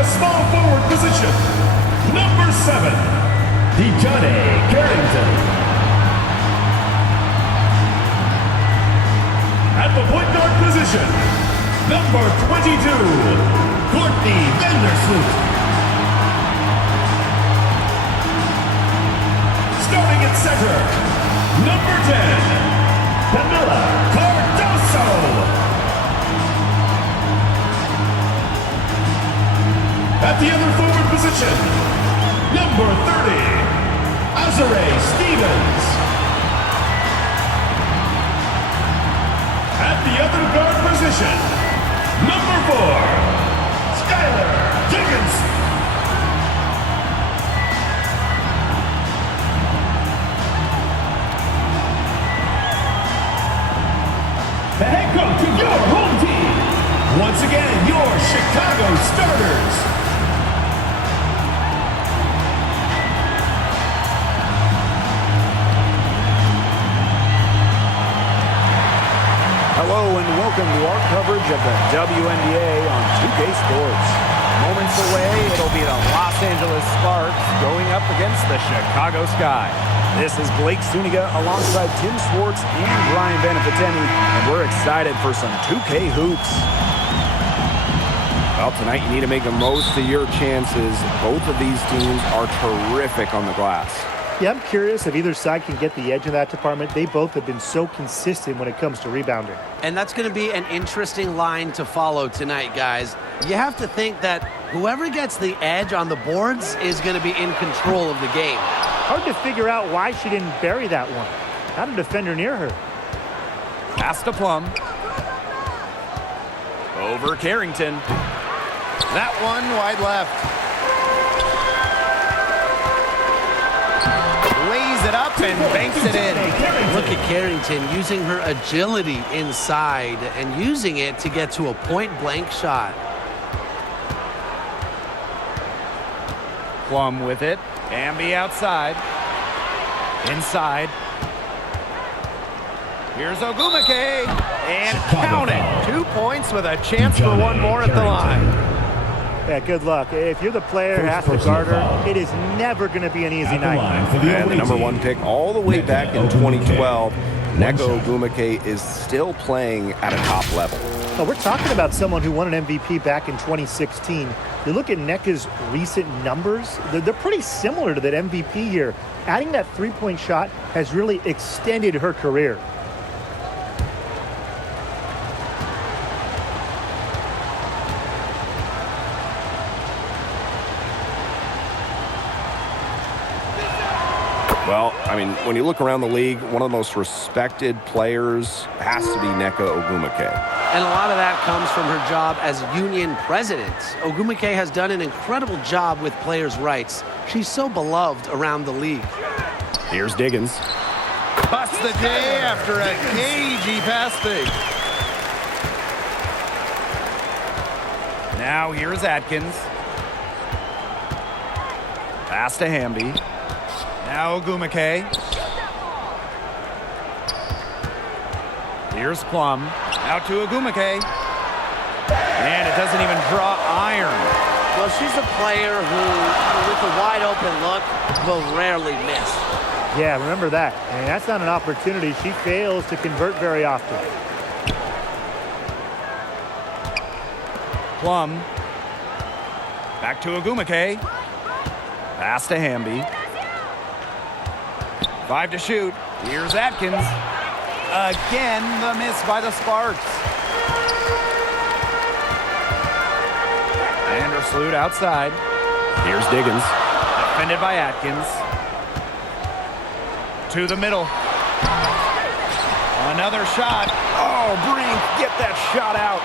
the small forward position, number 7, Carrington. At the point guard position, number 22, Vandersloot. Starting at center, number 10, Camila Cardoso. At the other forward position, number 30, Azare Stevens. At the other guard position, number 4, Skylar Diggins. The head coach of your home team. Once again, your Chicago starters. Hello and welcome to our coverage of the WNBA on 2K Sports. Moments away, it'll be the Los Angeles Sparks going up against the Chicago Sky. This is Blake Suniga alongside Tim Swartz and Brian Benefitemi, and we're excited for some 2K hoops. Well, tonight you need to make the most of your chances. Both of these teams are terrific on the glass. Yeah, I'm curious if either side can get the edge in that department. They both have been so consistent when it comes to rebounding. And that's going to be an interesting line to follow tonight, guys. You have to think that whoever gets the edge on the boards is going to be in control of the game. Hard to figure out why she didn't bury that one. Not a defender near her. Pass to Plum. Over Carrington. That one wide left. Lays it up and banks it in. Look at Carrington using her agility inside and using it to get to a point-blank shot. Plum with it. Ambi outside. Inside. Here's Ogumake. And count it. 2 points with a chance for one more at the line. Yeah, good luck. If you're the player who has to guard her, it is never going to be an easy night. And the number 1 pick all the way back in 2012, Nneka Ogumake is still playing at a top level. Oh, we're talking about someone who won an MVP back in 2016. You look at Nneka's recent numbers, they're pretty similar to that MVP here. Adding that three-point shot has really extended her career. Well, I mean, when you look around the league, one of the most respected players has to be Nneka Ogumake. And a lot of that comes from her job as union president. Ogumake has done an incredible job with players' rights. She's so beloved around the league. Here's Diggins. Busts the day after a cagey pass fake. Now here's Atkins. Pass to Hamby. Now Ogumake. Here's Plum. Out to Ogumake. And it doesn't even draw iron. Well, she's a player who, with a wide open look, will rarely miss. Yeah, remember that. And that's not an opportunity. She fails to convert very often. Plum. Back to Ogumake. Pass to Hamby. 5 to shoot. Here's Atkins. Again, the miss by the Sparks. Vandersloot outside. Here's Diggins. Defended by Atkins. To the middle. Another shot. Oh, Brink, get that shot out.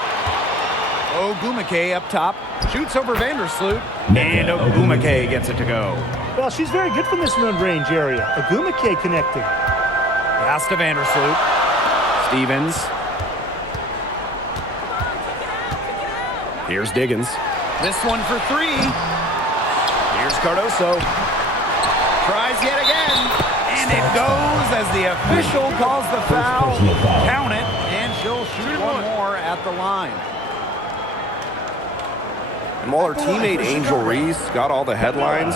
Ogumake up top. Shoots over Vandersloot. And Ogumake gets it to go. Well, she's very good from this mid-range area. Ogumake connecting. Pass to Vandersloot. Stevens. Here's Diggins. This one for 3. Here's Cardoso. Tries yet again. And it goes as the official calls the foul. Count it. And she'll shoot one more at the line. And while her teammate Angel Reese got all the headlines,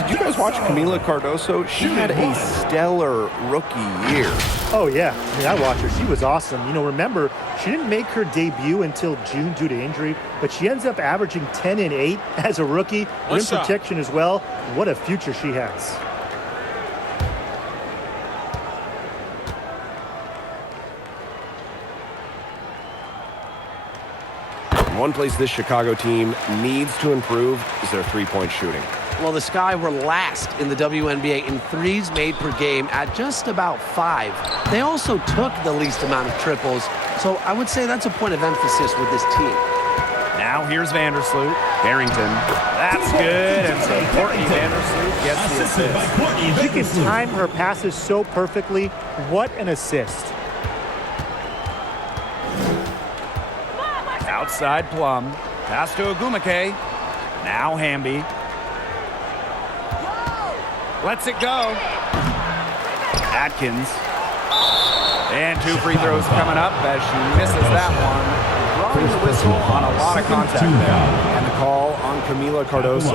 did you guys watch Camila Cardoso? She had a stellar rookie year. Oh, yeah. I mean, I watched her. She was awesome. You know, remember, she didn't make her debut until June due to injury, but she ends up averaging 10 and 8 as a rookie. Rim protection as well. What a future she has. One place this Chicago team needs to improve is their three-point shooting. Well, the Sky were last in the WNBA in threes made per game at just about 5. They also took the least amount of triples, so I would say that's a point of emphasis with this team. Now here's Vandersloot. Barrington. That's good. And so Courtney Vandersloot gets the assist. She can time her passes so perfectly. What an assist. Outside Plum. Pass to Ogumake. Now Hamby. Lets it go. Atkins. And 2 free throws coming up as she misses that one. Drawing the whistle on a lot of contact there. And the call on Camila Cardoso.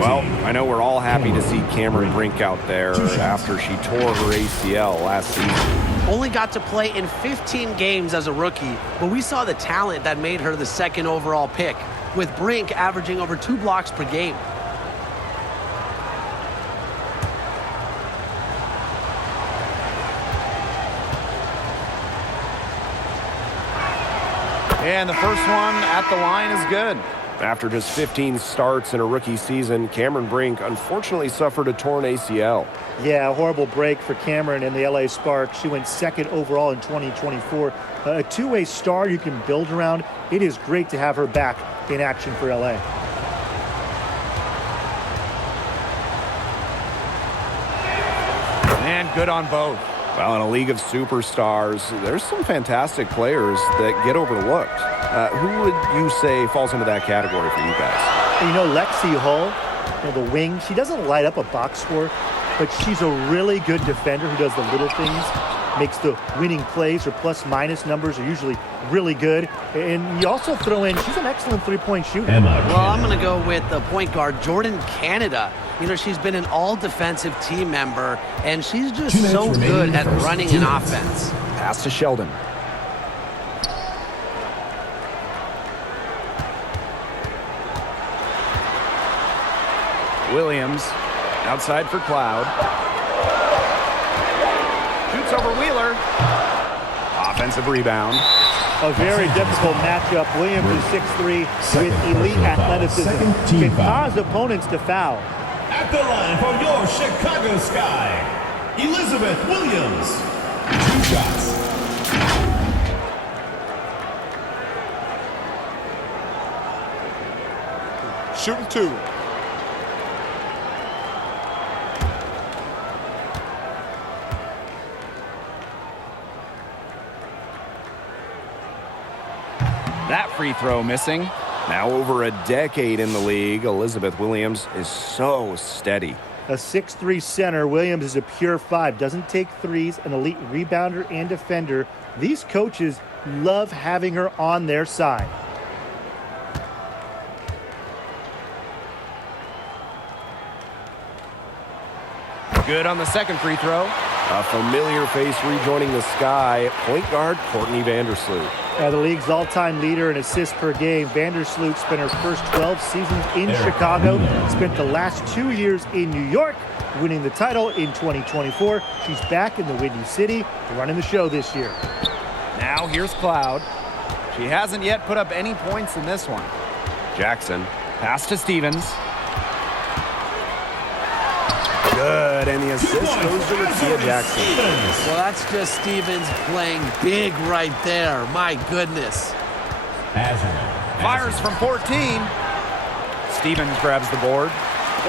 Well, I know we're all happy to see Cameron Brink out there after she tore her ACL last season. Only got to play in 15 games as a rookie, but we saw the talent that made her the 2nd overall pick, with Brink averaging over 2 blocks per game. And the first one at the line is good. After just 15 starts in a rookie season, Cameron Brink unfortunately suffered a torn ACL. Yeah, a horrible break for Cameron and the LA Sparks. She went 2nd overall in 2024. A two-way star you can build around. It is great to have her back in action for LA. And good on both. Well, in a league of superstars, there's some fantastic players that get overlooked. Who would you say falls into that category for you guys? You know, Lexi Hull, the wing, she doesn't light up a box score, but she's a really good defender who does the little things, makes the winning plays. Her plus-minus numbers are usually really good. And you also throw in, she's an excellent three-point shooter. Well, I'm going to go with the point guard, Jordan Canada. You know, she's been an all-defensive team member, and she's just so good at running an offense. Pass to Sheldon. Williams, outside for Cloud. Shoots over Wheeler. Offensive rebound. A very difficult matchup. Williams is 6'3", with elite athleticism. Can cause opponents to foul. At the line for your Chicago Sky, Elizabeth Williams. 2 shots. Shooting 2. That free throw missing. Now over a decade in the league, Elizabeth Williams is so steady. A 6'3" center, Williams is a pure 5. Doesn't take threes, an elite rebounder and defender. These coaches love having her on their side. Good on the second free throw. A familiar face rejoining the Sky, point guard Courtney Vandersloot. The league's all-time leader in assists per game. Vandersloot spent her first 12 seasons in Chicago, spent the last 2 years in New York, winning the title in 2024. She's back in the Windy City, running the show this year. Now here's Cloud. She hasn't yet put up any points in this one. Jackson. Pass to Stevens. Good, and the assist goes to Ritia Jackson. Well, that's just Stevens playing big right there. My goodness. Fires from 14. Stevens grabs the board.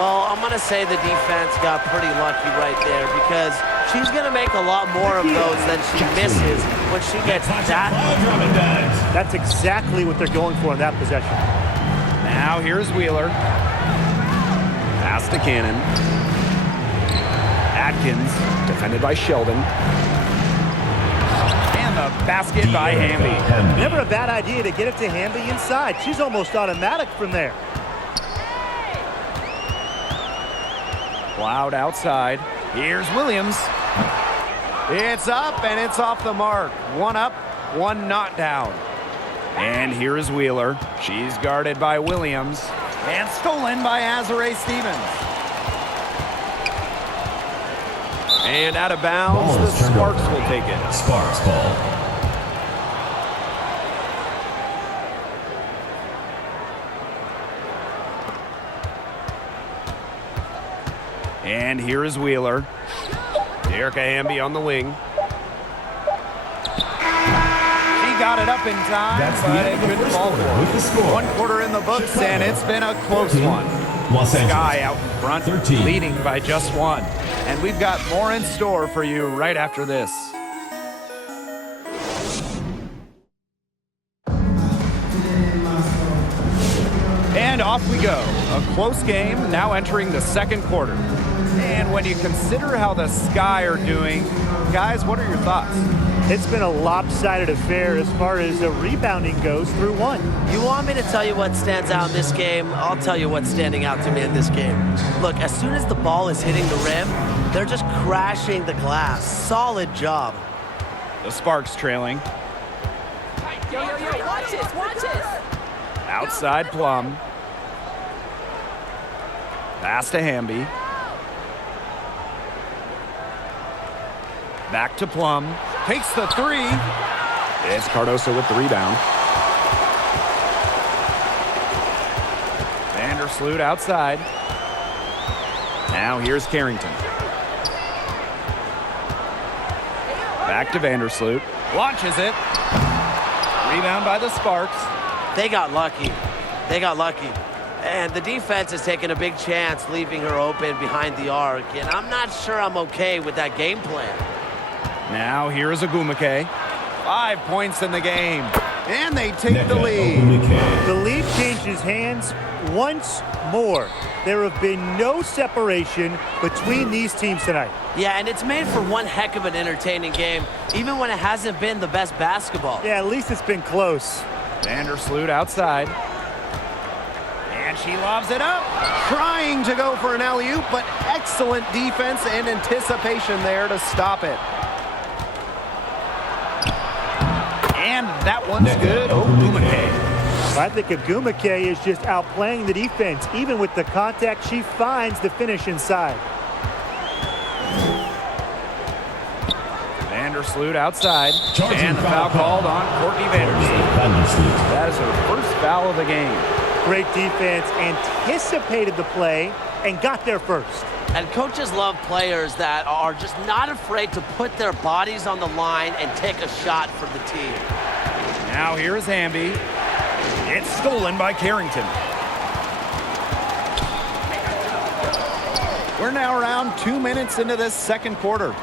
Well, I'm going to say the defense got pretty lucky right there because she's going to make a lot more of those than she misses when she gets that. That's exactly what they're going for in that possession. Now here's Wheeler. Pass to Cannon. Atkins, defended by Sheldon. And the basket by Hamby. Never a bad idea to get it to Hamby inside. She's almost automatic from there. Cloud outside. Here's Williams. It's up and it's off the mark. One up, one not down. And here is Wheeler. She's guarded by Williams. And stolen by Azare Stevens. And out of bounds, the Sparks will take it. Sparks ball. And here is Wheeler. Erica Hamby on the wing. She got it up in time, That's the but end it of the couldn't first fall quarter for with it. the score. 1 quarter in the books, Chicago, and it's been a close 14, one. Los Angeles, Sky out in front, 13. leading by just one. And we've got more in store for you right after this. And off we go. A close game now entering the second quarter. And when you consider how the Sky are doing, guys, what are your thoughts? It's been a lopsided affair as far as rebounding goes through one. You want me to tell you what stands out in this game? I'll tell you what's standing out to me in this game. Look, as soon as the ball is hitting the rim, they're just crashing the glass. Solid job. The Sparks trailing. Yo, watch this, watch this. Outside Plum. Pass to Hamby. Back to Plum. Takes the three. It's Cardoso with the rebound. Vandersloot outside. Now here's Carrington. Back to Vandersloot. Launches it. Rebound by the Sparks. They got lucky. They got lucky. And the defense has taken a big chance leaving her open behind the arc. And I'm not sure I'm okay with that game plan. Now here is Agumake. 5 points in the game. And they take the Nneka lead. Ogwumike. The lead changes hands once more. There have been no separation between these teams tonight. Yeah, and it's made for one heck of an entertaining game, even when it hasn't been the best basketball. Yeah, at least it's been close. Vandersloot outside. And she lobs it up. Trying to go for an alley-oop, but excellent defense and anticipation there to stop it. And that one's Nneka good. Ogwumike. I think Agumake is just outplaying the defense. Even with the contact, she finds the finish inside. Vandersloot outside. Charging And the foul foul called on Courtney Vandersloot. Vandersloot. That is her first foul of the game. Great defense, anticipated the play, and got there first. And coaches love players that are just not afraid to put their bodies on the line and take a shot for the team. Now here is Hamby. It's stolen by Carrington. We're now around 2 minutes into this second quarter.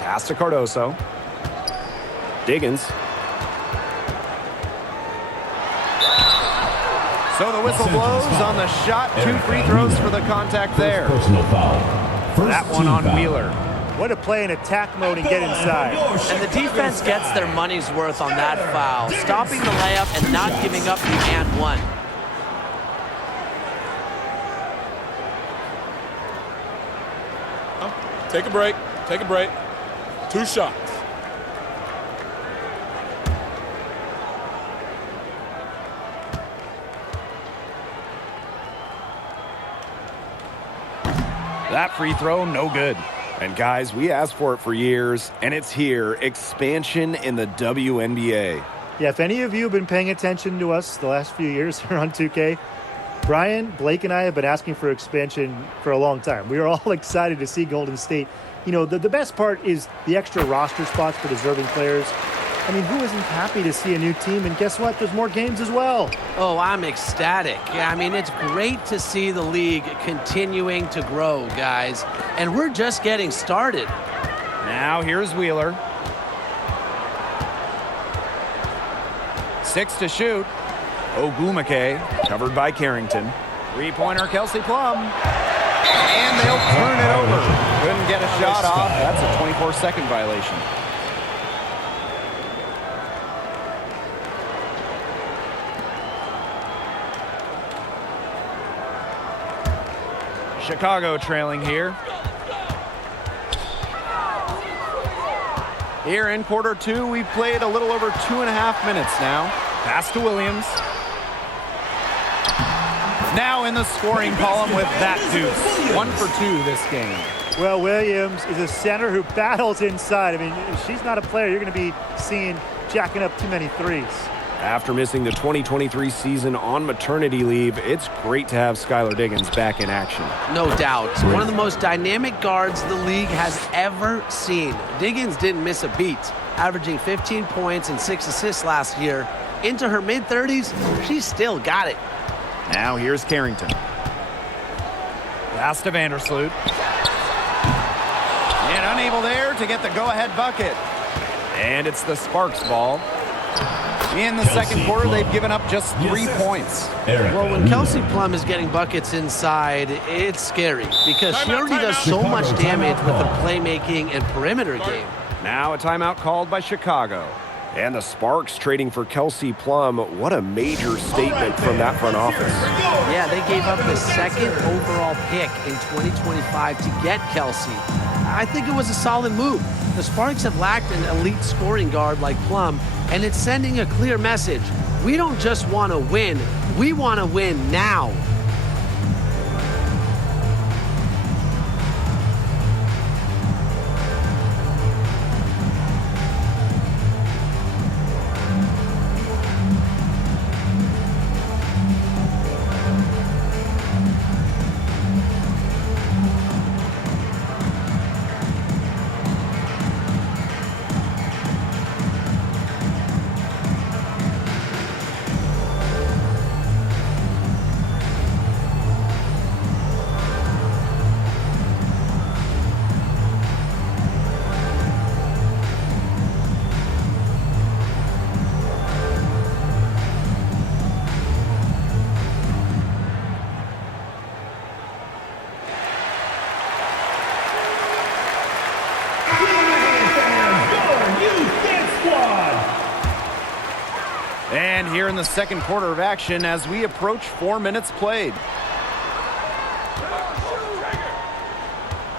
Pass to Cardoso. Diggins. So the whistle blows on the shot. 2 free throws for the contact there. Personal foul. First That one team on foul. Wheeler. Way to play in attack mode and get inside. And the defense gets their money's worth on that foul, stopping the layup and not giving up the and one. Take a break. Take a break. 2 shots. That free throw, no good. And guys, we asked for it for years, and it's here. Expansion in the WNBA. Yeah, if any of you have been paying attention to us the last few years here on 2K, Brian, Blake, and I have been asking for expansion for a long time. We are all excited to see Golden State. You know, the best part is the extra roster spots for deserving players. I mean, who isn't happy to see a new team? And guess what? There's more games as well. Oh, I'm ecstatic. Yeah, I mean, it's great to see the league continuing to grow, guys. And we're just getting started. Now here's Wheeler. 6 to shoot. Ogwumake, covered by Carrington. 3-pointer, Kelsey Plum. And they'll turn it over. Couldn't get a shot off. That's a 24-second violation. Chicago trailing here. Here in quarter two, we've played a little over 2.5 minutes now. Pass to Williams. Now in the scoring column with that deuce. 1 for 2 this game. Well, Williams is a center who battles inside. I mean, if she's not a player you're going to be seeing jacking up too many threes. After missing the 2023 season on maternity leave, it's great to have Skylar Diggins back in action. No doubt. One of the most dynamic guards the league has ever seen. Diggins didn't miss a beat, averaging 15 points and 6 assists last year. Into her mid-30s, she's still got it. Now here's Carrington. Pass to Vandersloot. And unable there to get the go-ahead bucket. And it's the Sparks ball. In the second quarter, they've given up just 3 points. Well, when Kelsey Plum is getting buckets inside, it's scary because she already does so much damage with the playmaking and perimeter game. Now a timeout called by Chicago. And the Sparks trading for Kelsey Plum. What a major statement from that front office. Yeah, they gave up the second overall pick in 2025 to get Kelsey. I think it was a solid move. The Sparks have lacked an elite scoring guard like Plum, and it's sending a clear message. We don't just want to win, we want to win now. And here in the second quarter of action as we approach 4 minutes played.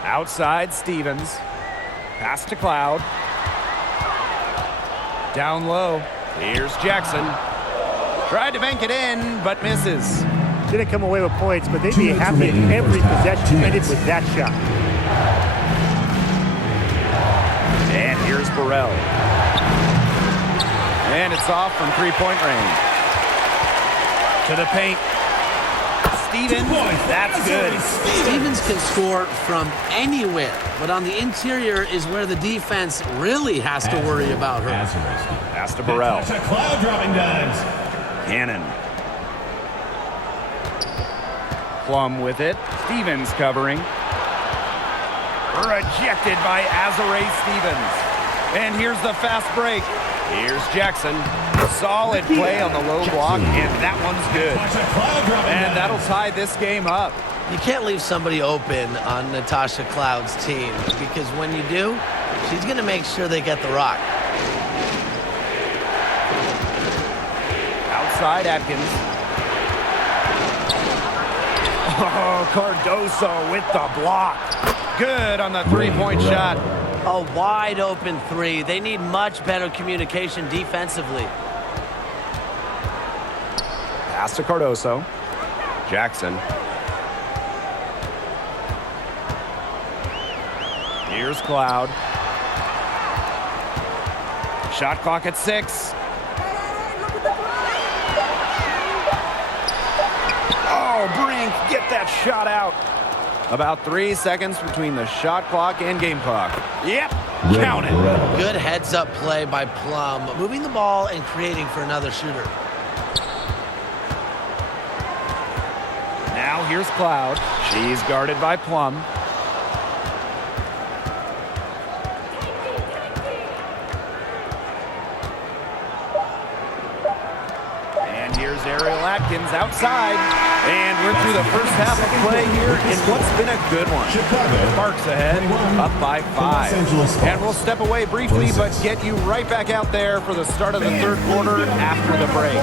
Outside Stevens. Pass to Cloud. Down low. Here's Jackson. Tried to bank it in, but misses. Didn't come away with points, but they'd be happy if every possession ended with that shot. And here's Burrell. And it's off from three-point range. To the paint. Stevens, that's good. Stevens can score from anywhere, but on the interior is where the defense really has to worry about her. Pass to Burrell. Cloud dropping dimes. Cannon. Plum with it. Stevens covering. Rejected by Azare Stevens. And here's the fast break. Here's Jackson. Solid play on the low block, and that one's good. And that'll tie this game up. You can't leave somebody open on Natasha Cloud's team because when you do, she's going to make sure they get the rock. Outside Atkins. Oh, Cardoso with the block. Good on the three-point shot. A wide open three. They need much better communication defensively. Pass to Cardoso. Jackson. Here's Cloud. Shot clock at 6. Oh, Brink, get that shot out. About 3 seconds between the shot clock and game clock. Yep, count it. Good heads-up play by Plum, moving the ball and creating for another shooter. Now here's Cloud. She's guarded by Plum. And here's Ariel Atkins outside. And we're through the first half of play here in what's been a good one. Sparks ahead, up by 5. And we'll step away briefly, but get you right back out there for the start of the third quarter after the break.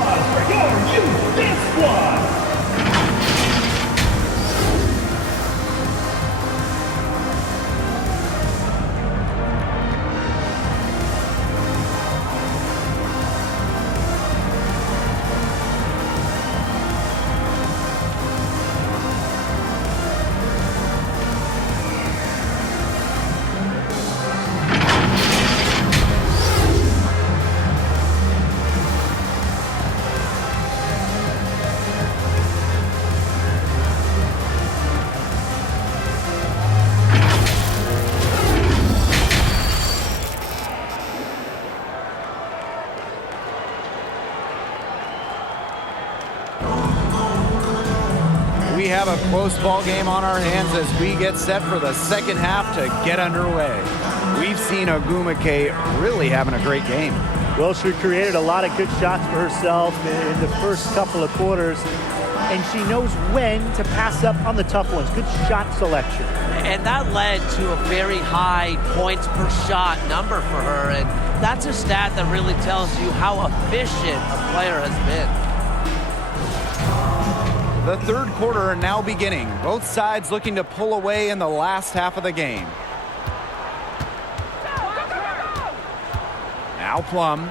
we have a close ball game on our hands as we get set for the second half to get underway. We've seen Ogumake really having a great game. Well, she created a lot of good shots for herself in the first couple of quarters, and she knows when to pass up on the tough ones. Good shot selection. And that led to a very high points per shot number for her, and that's a stat that really tells you how efficient a player has been. The third quarter now beginning. Both sides looking to pull away in the last half of the game. Now Plum.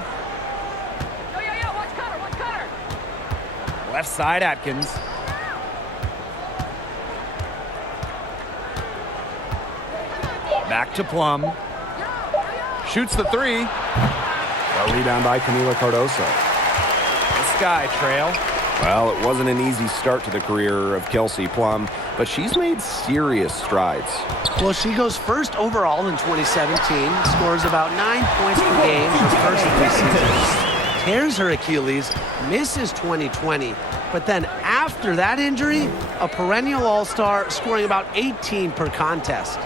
Left side Atkins. Back to Plum. Shoots the three. A rebound by Camila Cardoso. The Sky Trail. Well, it wasn't an easy start to the career of Kelsey Plum, but she's made serious strides. Well, she goes first overall in 2017, scores about 9 points per game her first 3 seasons. Tears her Achilles, misses 2020, but then after that injury, a perennial all-star scoring about 18 per contest.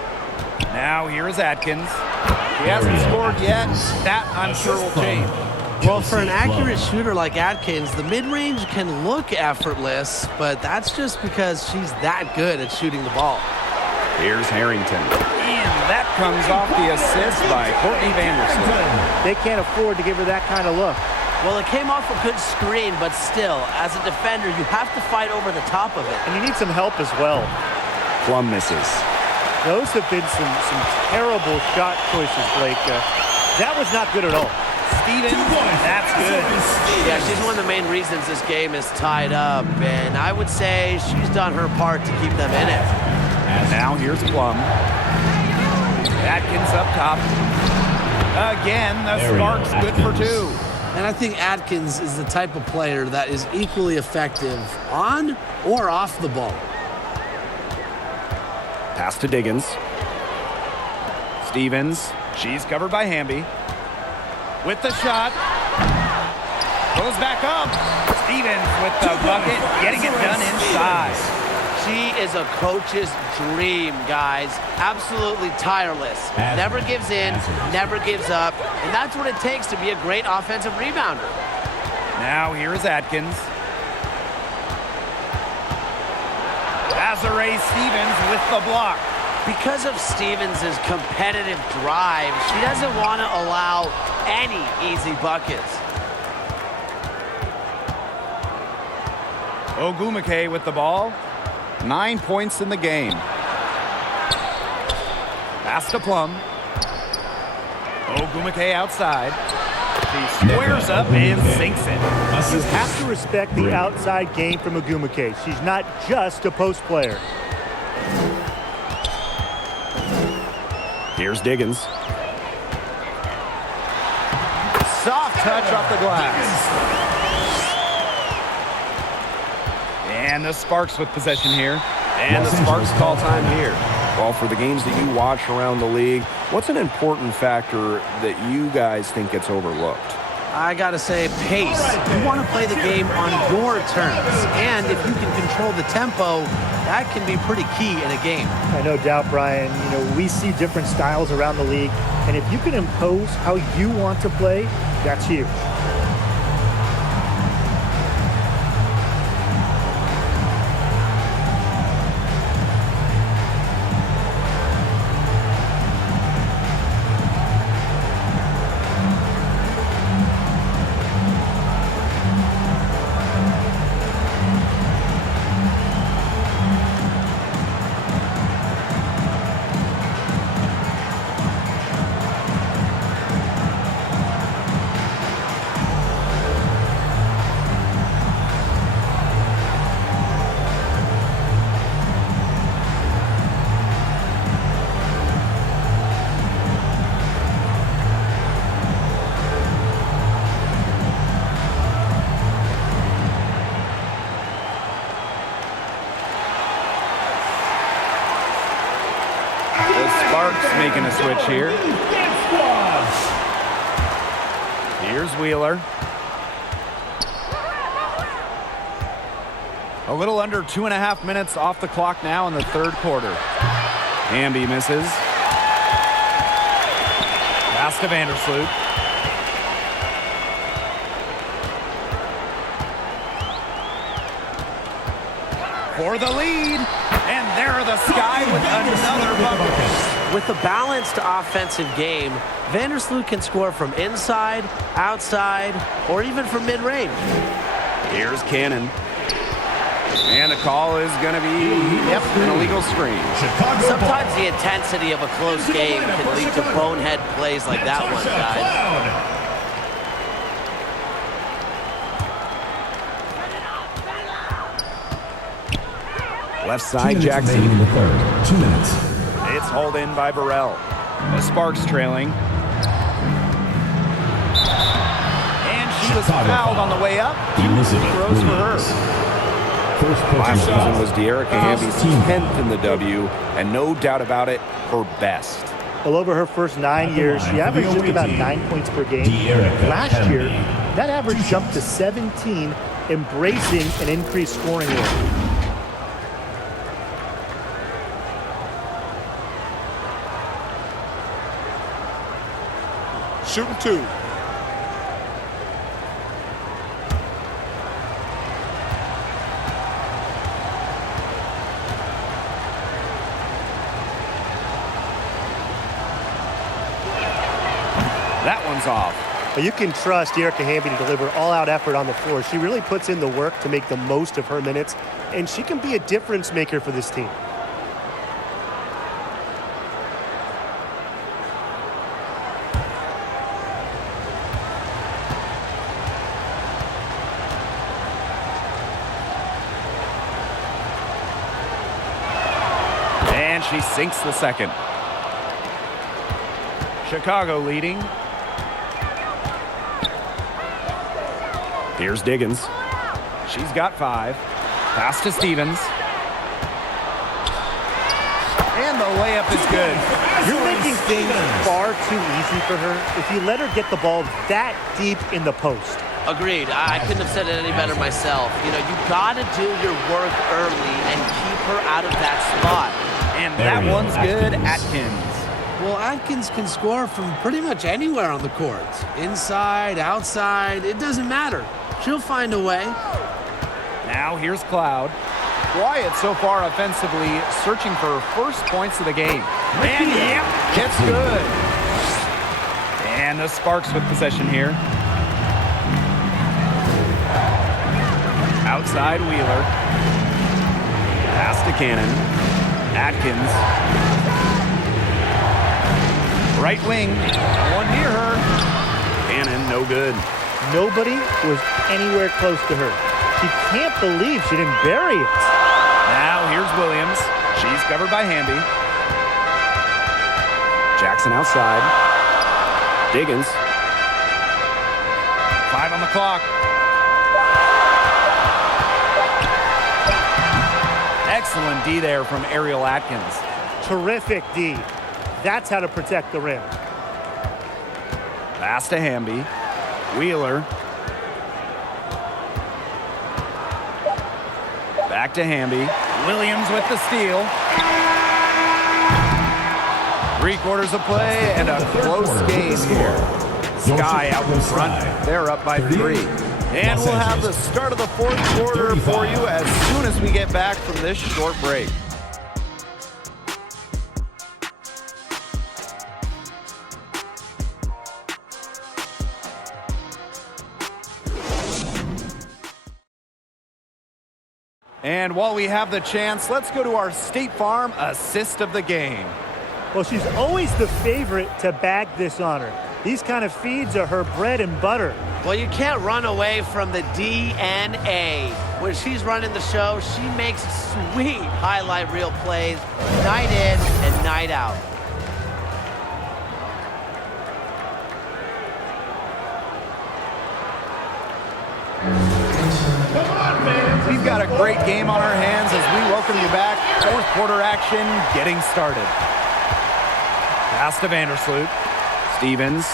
Now here is Atkins. She hasn't scored yet. That I'm sure will change. Well, for an accurate shooter like Atkins, the mid-range can look effortless, but that's just because she's that good at shooting the ball. Here's Harrington. And that comes off the assist by Courtney Vandersloot. They can't afford to give her that kind of look. Well, it came off a good screen, but still, as a defender, you have to fight over the top of it. And you need some help as well. Plum misses. Those have been some terrible shot choices, Blake. That was not good at all. Stevens, that's good. Yeah, she's one of the main reasons this game is tied up, and I would say she's done her part to keep them in it. And now here's Plum. Atkins up top. Again, the spark's good for two. And I think Atkins is the type of player that is equally effective on or off the ball. Pass to Diggins. Stevens, she's covered by Hamby. With the shot. Goes back up. Stevens with the bucket, getting it done inside. She is a coach's dream, guys. Absolutely tireless. Never gives in, never gives up, and that's what it takes to be a great offensive rebounder. Now here is Atkins. Desiree Stevens with the block. Because of Stevens' competitive drive, she doesn't want to allow any easy buckets. Ogumake with the ball. 9 points in the game. Pass to Plum. Ogumake outside. She squares up and sinks it. You have to respect the outside game from Ogumake. She's not just a post player. Here's Diggins. Soft touch off the glass. And the Sparks with possession here. And the Sparks call time here. Well, for the games that you watch around the league, what's an important factor that you guys think gets overlooked? I gotta say, pace. You want to play the game on your terms. And if you can control the tempo, that can be pretty key in a game. No doubt, Brian. We see different styles around the league, and if you can impose how you want to play, that's huge. Making a switch here. Here's Wheeler. A little under 2.5 minutes off the clock now in the third quarter. Hamby misses. Pass to Vandersloot. For the lead. And there are the Sky with another bucket. With a balanced offensive game, Vandersloot can score from inside, outside, or even from mid-range. Here's Cannon. And the call is going to be an illegal screen. Sometimes the intensity of a close game can lead to bonehead plays like that one, guys. Left side, Jackson. In the third. 2 minutes. It's hauled in by Burrell. The Sparks trailing. And she was fouled on the way up. Elizabeth Throws for her. First Last personal season foul. was De'Erica Hamby's 10th in the W, and no doubt about it, her best. Well, over her first 9 years, she averaged just about 9 points per game. De'Erica Last year, Hamby. that average jumped to 17, embracing an increased scoring rate. Shooting 2. That one's off. But you can trust De'Erica Hamby to deliver all-out effort on the floor. She really puts in the work to make the most of her minutes, and she can be a difference maker for this team. And she sinks the second. Chicago leading. Here's Diggins. She's got 5. Pass to Stevens. And the layup is good. You're making things far too easy for her if you let her get the ball that deep in the post. Agreed. I couldn't have said it any better myself. You know, you got to do your work early and keep her out of that spot. And that one's good. Atkins. Well, Atkins can score from pretty much anywhere on the court. Inside, outside, it doesn't matter. She'll find a way. Now here's Cloud. Quiet so far offensively, searching for her first points of the game. And yep, it's good. And the Sparks with possession here. Outside Wheeler. Pass to Cannon. Atkins. Right wing. One near her. Cannon, no good. Nobody was anywhere close to her. She can't believe she didn't bury it. Now here's Williams. She's covered by Hamby. Jackson outside. Diggins. 5 on the clock. Excellent D there from Ariel Atkins. Terrific D. That's how to protect the rim. Pass to Hamby. Wheeler. Back to Hamby. Williams with the steal. 3/4 of play and a close game here. Sky out in front. They're up by 3. And we'll have the start of the fourth quarter for you as soon as we get back from this short break. And while we have the chance, let's go to our State Farm assist of the game. Well, she's always the favorite to bag this honor. These kind of feeds are her bread and butter. Well, you can't run away from the DNA. When she's running the show, she makes sweet highlight reel plays night in and night out. We've got a great game on our hands as we welcome you back. Fourth quarter action getting started. Pass to Vandersloot. Stevens.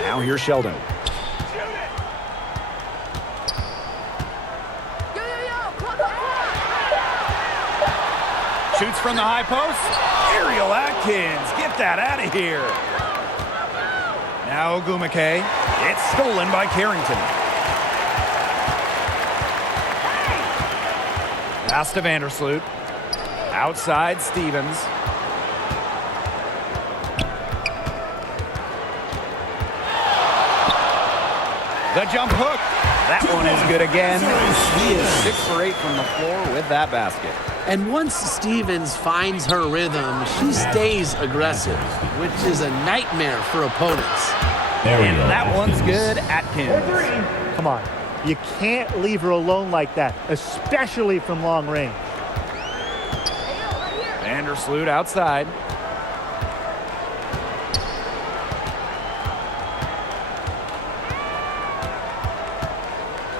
Now here's Sheldon. Shoots from the high post. Ariel Atkins, get that out of here. Now Ogumake. It's stolen by Carrington. Pass to Vandersloot. Outside Stevens. The jump hook. That one is good again. She is 6 for 8 from the floor with that basket. And once Stevens finds her rhythm, she stays aggressive, which is a nightmare for opponents. And that one's good, Atkins. Come on. You can't leave her alone like that, especially from long range. Vandersloot outside.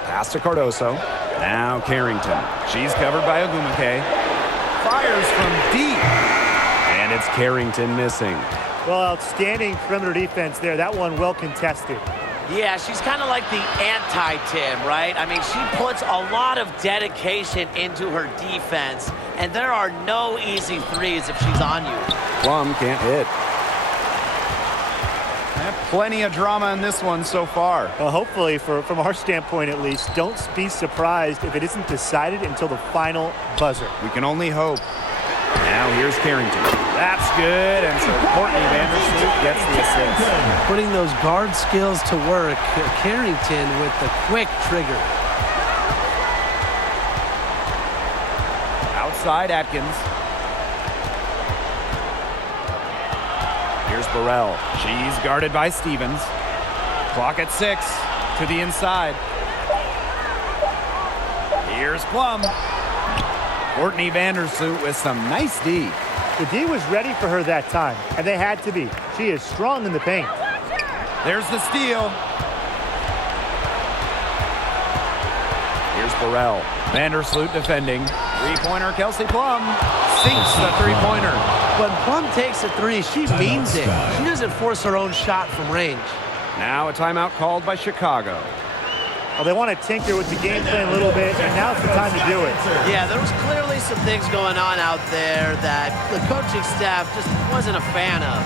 Pass to Cardoso. Now Carrington. She's covered by Ogumake. Fires from deep. And it's Carrington missing. Well, outstanding perimeter defense there. That one well contested. Yeah, she's kind of like the anti-Tim, right? I mean, she puts a lot of dedication into her defense, and there are no easy threes if she's on you. Plum can't hit. Plenty of drama in this one so far. Well, hopefully, from our standpoint at least, don't be surprised if it isn't decided until the final buzzer. We can only hope. Now here's Carrington. That's good, and so Courtney Vandersloot gets the assist. Putting those guard skills to work, Carrington with the quick trigger. Outside Atkins. Here's Burrell. She's guarded by Stevens. Clock at 6 to the inside. Here's Plum. Courtney Vandersloot with some nice D. The D was ready for her that time, and they had to be. She is strong in the paint. There's the steal. Here's Burrell. Vandersloot defending. Three-pointer, Kelsey Plum. Sinks the three-pointer. When Plum takes a three, she means it. She doesn't force her own shot from range. Now a timeout called by Chicago. Well, they want to tinker with the game plan a little bit, and now's the time to do it. Yeah, there was clearly some things going on out there that the coaching staff just wasn't a fan of.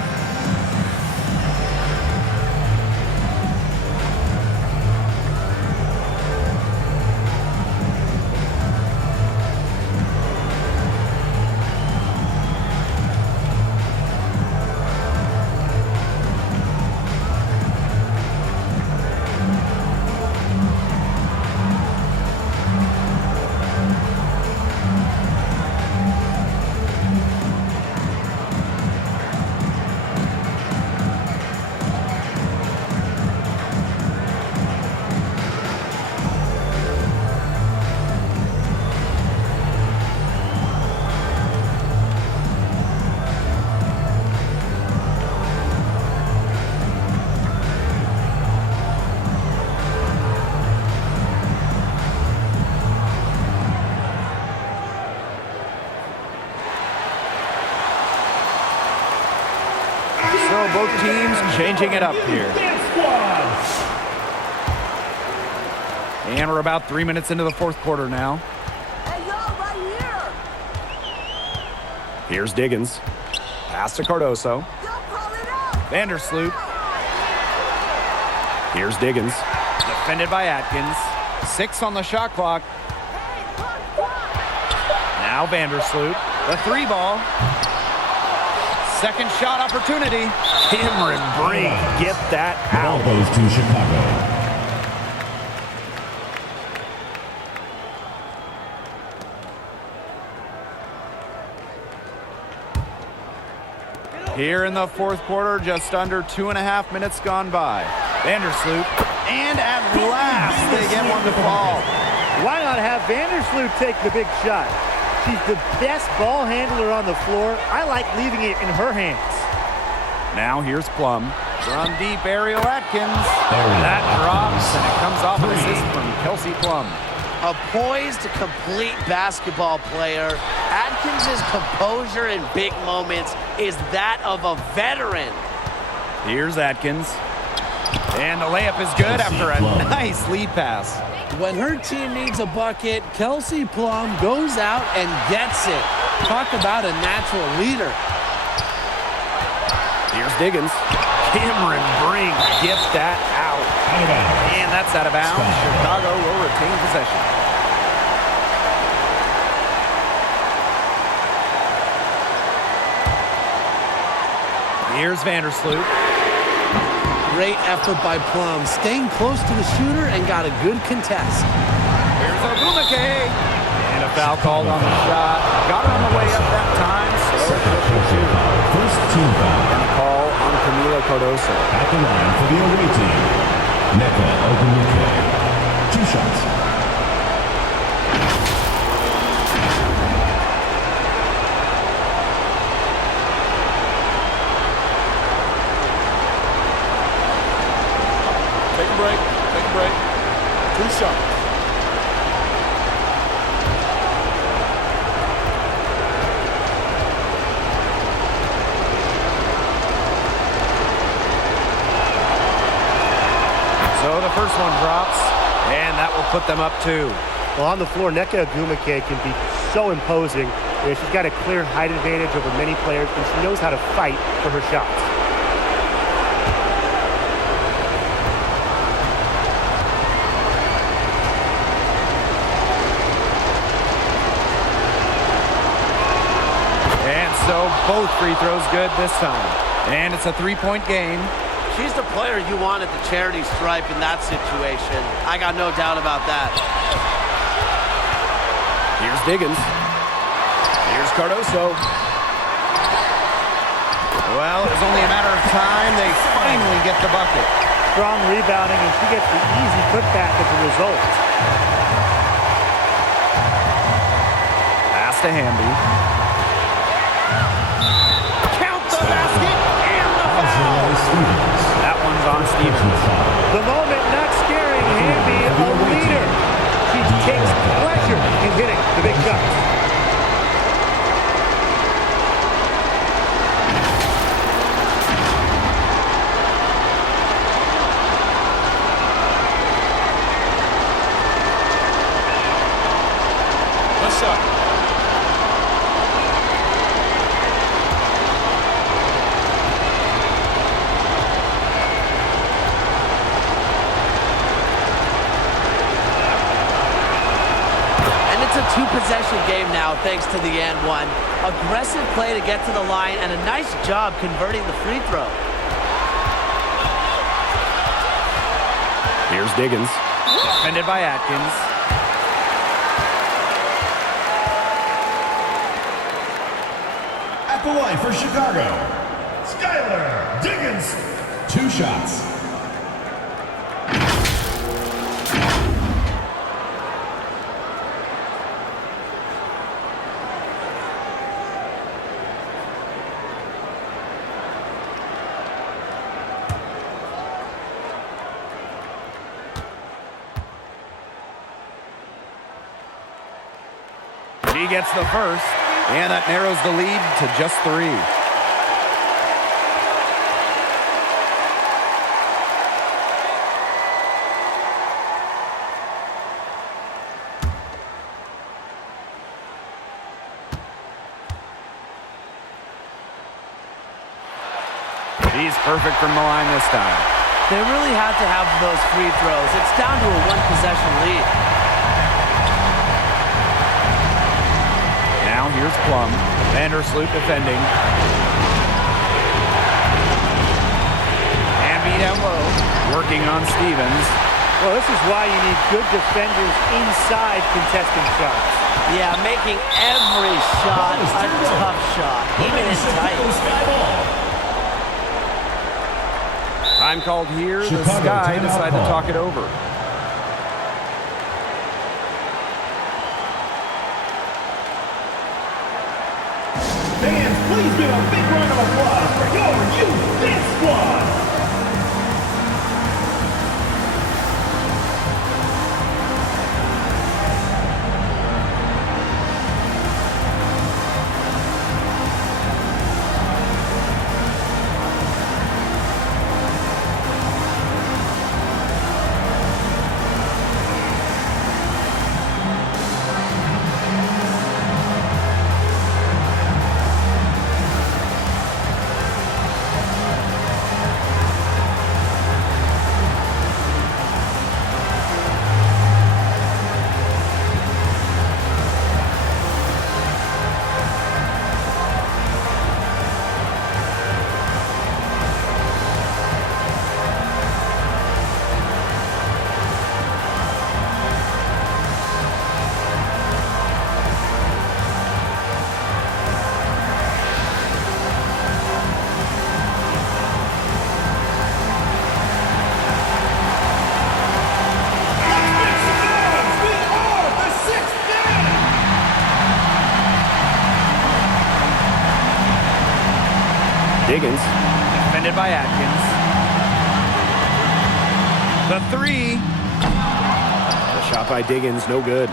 So both teams changing it up here. And we're about 3 minutes into the fourth quarter now. Hey, y'all, right here. Here's Diggins. Pass to Cardoso. Y'all call it out. Vandersloot. Here's Diggins. Defended by Atkins. 6 on the shot clock. Now Vandersloot. The three ball. Second shot opportunity. Cameron Brink, get that out. Ball goes to Chicago. Here in the fourth quarter, just under 2.5 minutes gone by. Vandersloot, and at last they get one to fall. Why not have Vandersloot take the big shot? She's the best ball handler on the floor. I like leaving it in her hands. Now here's Plum. From deep, Ariel Atkins. That drops, and it comes off an assist from Kelsey Plum. A poised, complete basketball player. Atkins' composure in big moments is that of a veteran. Here's Atkins. And the layup is good after a nice lead pass. When her team needs a bucket, Kelsey Plum goes out and gets it. Talk about a natural leader. Here's Diggins. Cameron Brink gets that out. Out of bounds. And that's out of bounds. Chicago will retain possession. Here's Vandersloot. Great effort by Plum, staying close to the shooter and got a good contest. Here's Ogumake. And a foul called on the shot. Got her on the way up that time, so it's 52. First team foul. And a call on Camila Cardoso. At the line for the away team, Nneka Ogumake. 2 shots. Take a break. Take a break. 2 shots. So the first one drops, and that will put them up 2. Well, on the floor, Nneka Ogumake can be so imposing. She's got a clear height advantage over many players, and she knows how to fight for her shots. And so both free throws good this time. And it's a 3-point game. She's the player you want at the charity stripe in that situation. I got no doubt about that. Here's Diggins. Here's Cardoso. Well, it was only a matter of time. They finally get the bucket. Strong rebounding, and she gets the easy putback as a result. Pass to Hamby. Count the basket and the foul. That one's on Stevens. The moment not scaring Hamby, a leader. She takes pleasure in hitting the big shots. One shot. And it's a 2-possession game now, thanks to the and one. Aggressive play to get to the line, and a nice job converting the free throw. Here's Diggins. Defended by Atkins. At the line for Chicago, Skylar Diggins. 2 shots. He gets the first, and that narrows the lead to just 3. He's perfect from the line this time. They really had to have those free throws. It's down to a 1-possession lead. Now here's Plum. Vandersloot defending. Hamby down low. Working on Stevens. Well, this is why you need good defenders inside contesting shots. Yeah, making every shot a tough shot, even in tight. Time called here. The Chicago Sky timeout decide to call. talk it over. Fans, please give a big round of applause for your youth dance squad. Diggins. Defended by Atkins. The three. The shot by Diggins, no good.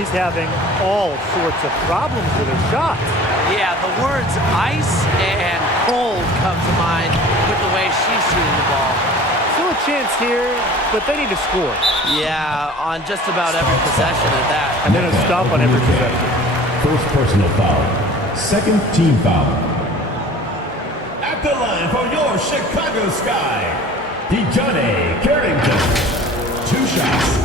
She's having all sorts of problems with her shots. Yeah, the words ice and cold come to mind with the way she's shooting the ball. Still a chance here, but they need to score. Yeah, on just about every possession at that. And then a stop on every possession. First personal foul. Second team foul. At the line for your Chicago Sky, DeJohnny Carrington. 2 shots.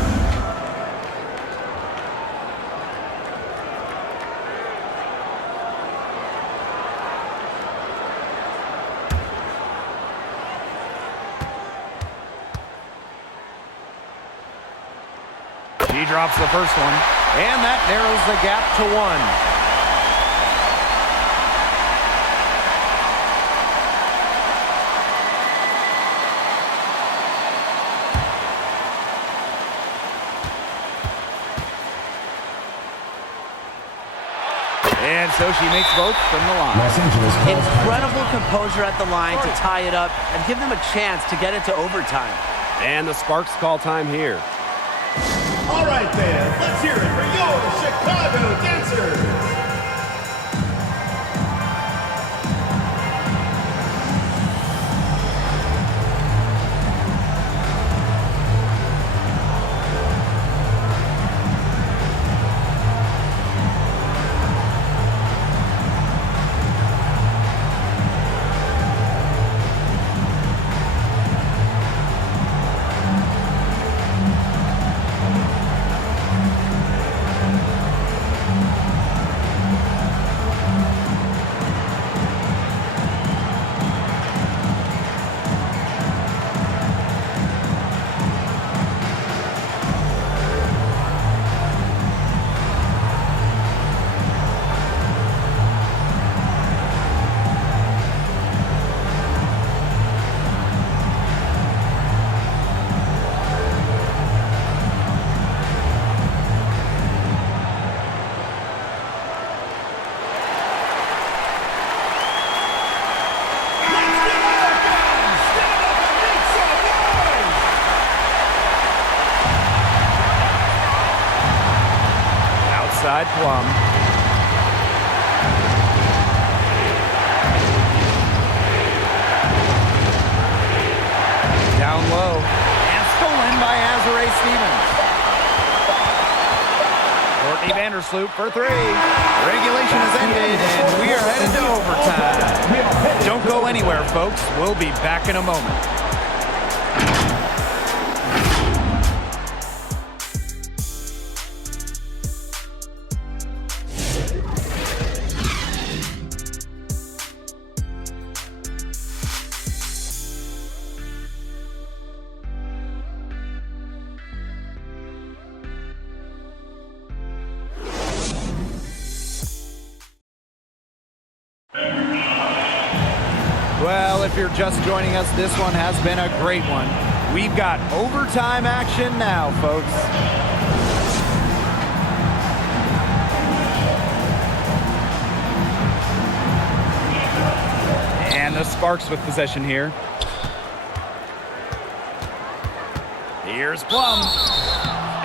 He drops the first one, and that narrows the gap to 1. And so she makes both from the line. Los Angeles calls Incredible composure at the line to tie it up and give them a chance to get into overtime. And the Sparks call time here. All right, then, let's hear it for your Chicago dancers. Outside Plum. Down low. And stolen by Azurá Stevens. Courtney Vandersloot for 3. Regulation has ended, and we are headed to overtime. Don't go anywhere, folks. We'll be back in a moment. Well, if you're just joining us, this one has been a great one. We've got overtime action now, folks. And the Sparks with possession here. Here's Plum.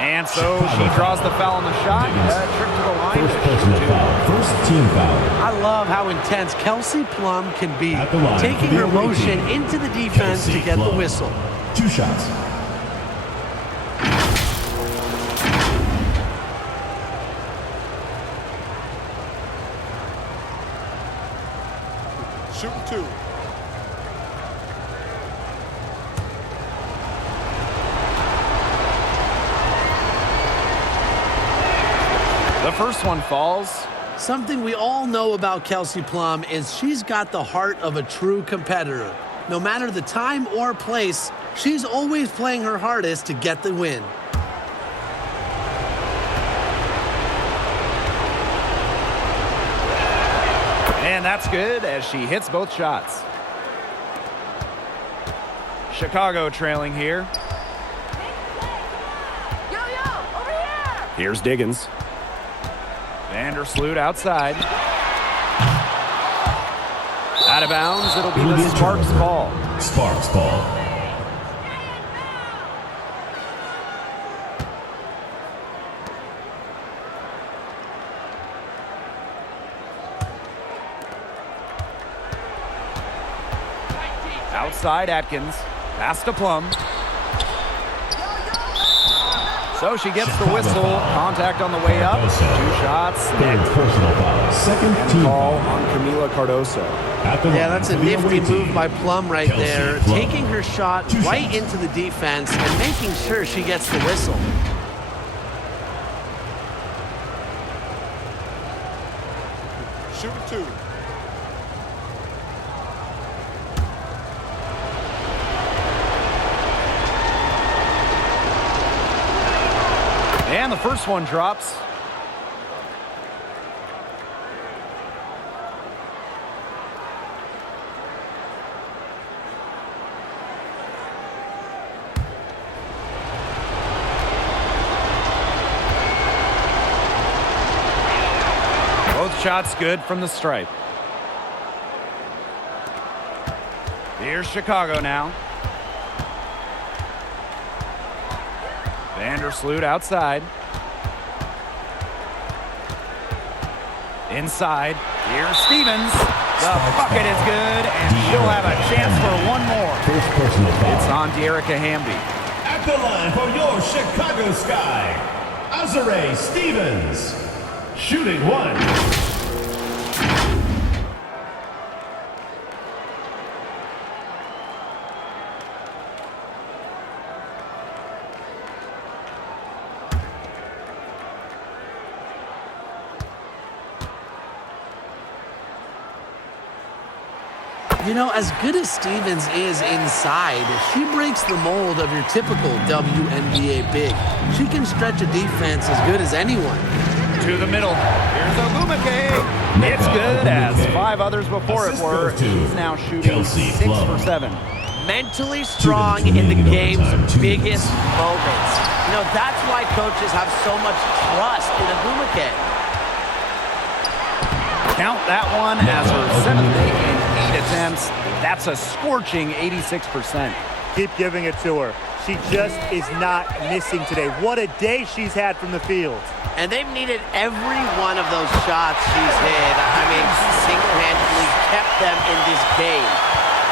And so she draws the foul on the shot. Trip to the line. First personal foul. First team foul. I love how intense Kelsey Plum can be, At the line taking for the her away motion team, into the defense Kelsey to get the Plum. whistle. 2 shots. Shooting 2. The first one falls. Something we all know about Kelsey Plum is she's got the heart of a true competitor. No matter the time or place, she's always playing her hardest to get the win. And that's good as she hits both shots. Chicago trailing here. Yo, over here! Here's Diggins. Vandersloot outside. Out of bounds, it'll be the Sparks ball. Sparks ball. Outside Atkins. Pass to Plum. So she gets the whistle. Contact on the way up. 2 shots. Third personal foul. Second team Call foul. on Camila Cardoso. At the Yeah, line that's a for the away nifty team, move by Plum right Kelsey there. Plum. Taking her shot 2 right shots. into the defense and making sure she gets the whistle. Shoot a 2. And the first one drops. Both shots good from the stripe. Here's Chicago now. Vandersloot outside. Inside. Here's Stevens. The bucket is good, and she'll have a chance for one more. First personal It's foul. on De'Erica Hamby. At the line for your Chicago Sky, Azare Stevens. Shooting 1. You know, as good as Stevens is inside, she breaks the mold of your typical WNBA big. She can stretch a defense as good as anyone. To the middle. Here's Ogumake. It's good, as 5 others before it Assist were. goes to She's now shooting Kelsey 6 Plum. for 7. Mentally strong minutes in the remaining in game's overtime. 2 biggest minutes. moments. You know, that's why coaches have so much trust in Agumake. Count that one as her 7th make in 8 attempts. That's a scorching 86%. Keep giving it to her. She just is not missing today. What a day she's had from the field. And they've needed every one of those shots she's hit. I mean, she single-handedly kept them in this game.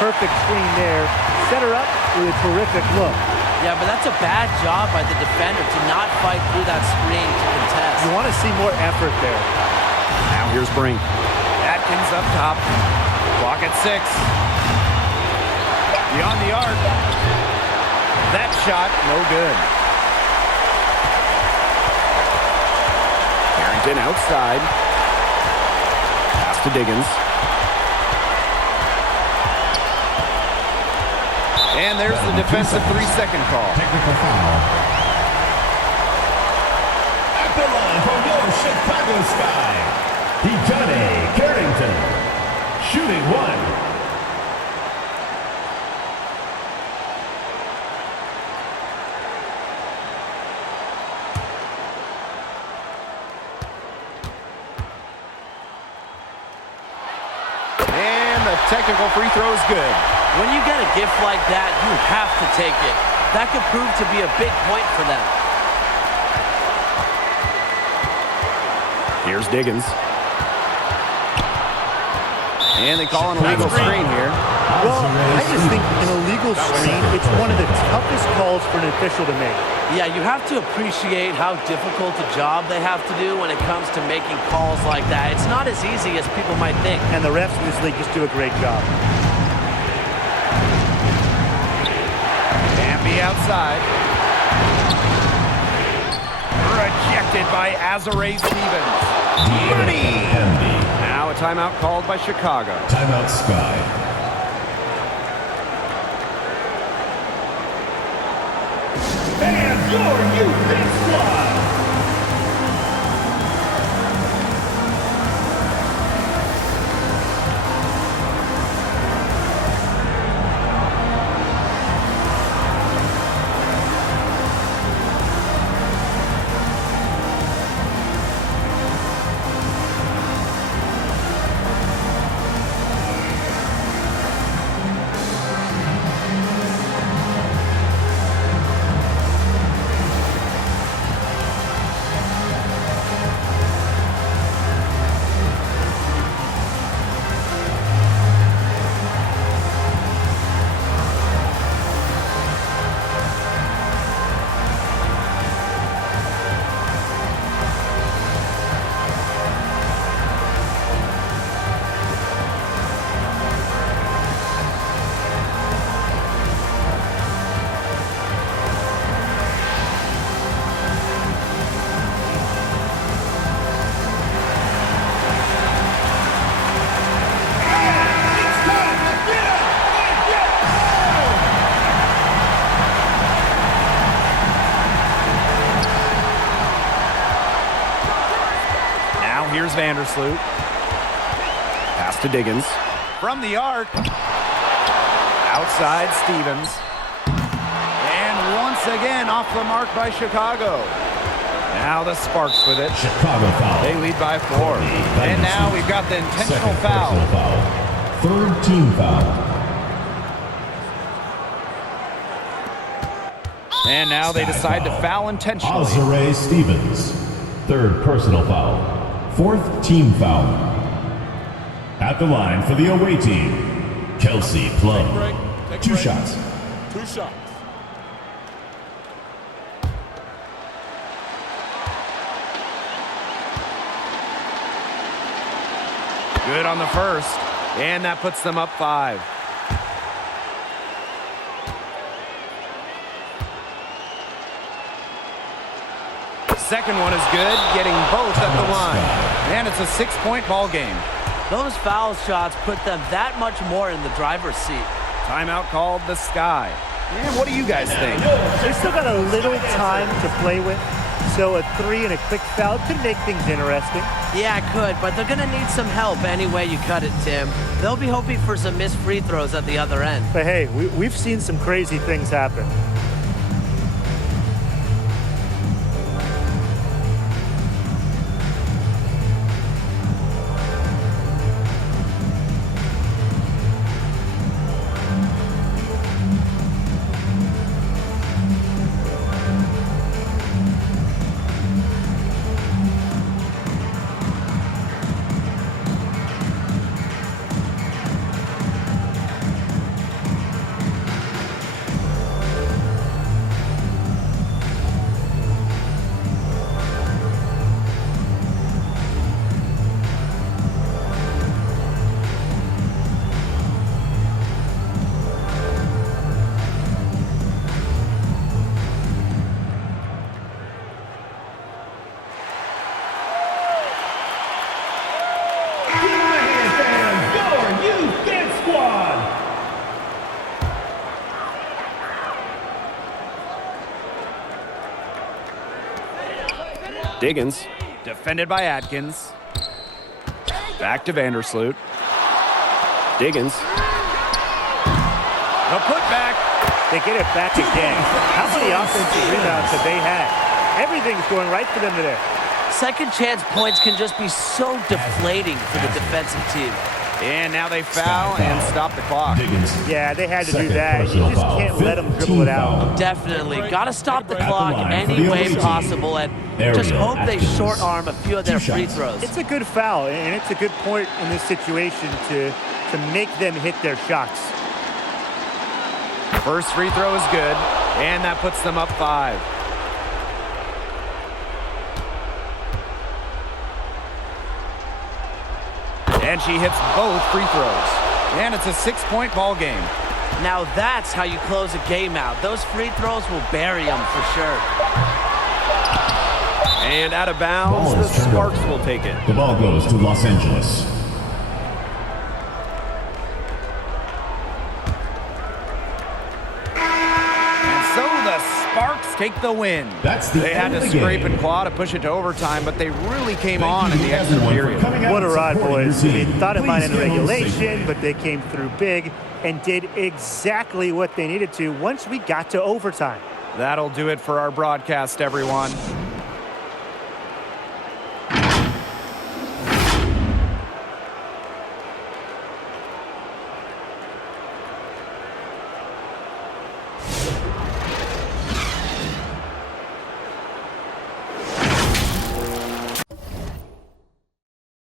Perfect screen there. Set her up with a terrific look. Yeah, but that's a bad job by the defender to not fight through that screen to contest. You want to see more effort there. Now here's Brink. Atkins up top. Clock at 6. Beyond the arc. That shot, no good. Carrington outside. Pass to Diggins. And there's the defensive 3-second call. Technical foul. At the line for your Chicago Sky, Dejohnny Carrington. Shooting 1. And the technical free throw is good. When you get a gift like that, you have to take it. That could prove to be a big point for them. Here's Diggins. And they call an illegal screen here. Well, I just think an illegal screen, it's one of the toughest calls for an official to make. Yeah, you have to appreciate how difficult a job they have to do when it comes to making calls like that. It's not as easy as people might think. And the refs in this league just do a great job. Hamby outside. Rejected by Azare Stevens. Money! Now a timeout called by Chicago. Timeout Sky. And your youth squad. Vandersloot. Pass to Diggins. From the arc. Outside Stevens. And once again off the mark by Chicago. Now the Sparks with it. Chicago foul. They lead by 4. And now we've got the intentional Second foul. personal foul. Third team foul. And now they decide to foul intentionally. Azare Stevens. Third personal foul. Fourth team foul. At the line for the away team, Kelsey Plum. Take a 2 break. shots. 2 shots. Good on the first. And that puts them up 5. Second one is good, getting both at the line. And it's a 6-point ball game. Those foul shots put them that much more in the driver's seat. Timeout called the Sky. And what do you guys think? They still got a little time to play with, so a 3 and a quick foul could make things interesting. Yeah, it could, but they're going to need some help any way you cut it, Tim. They'll be hoping for some missed free throws at the other end. But hey, we've seen some crazy things happen. Diggins. Defended by Atkins. Back to Vandersloot. Diggins. The putback. They get it back again. How many offensive rebounds have they had? Everything's going right for them today. Second chance points can just be so deflating for the defensive team. And now they foul and stop the clock. Diggins. Yeah, they had to do Second that. You personal just foul. can't let them Fifth dribble it team out. foul. Definitely. Got to stop the At the clock line for any the way away team. possible and just Ariel hope they Atkins. short arm a few of their 2 free shots. throws. It's a good foul, and it's a good point in this situation to make them hit their shots. First free throw is good, and that puts them up 5. And she hits both free throws. And it's a 6-point ball game. Now that's how you close a game out. Those free throws will bury them for sure. And out of bounds, Ball the is turned Sparks over. will take it. The ball goes to Los Angeles. And so the Sparks take the win. That's the They had end to of the scrape game. and claw to push it to overtime, but they really came Thank on in you the extra everyone for period. coming out What a and ride, supporting boys. your They team. thought it might end in Please get home regulation, safely. but they came through big and did exactly what they needed to once we got to overtime. That'll do it for our broadcast, everyone.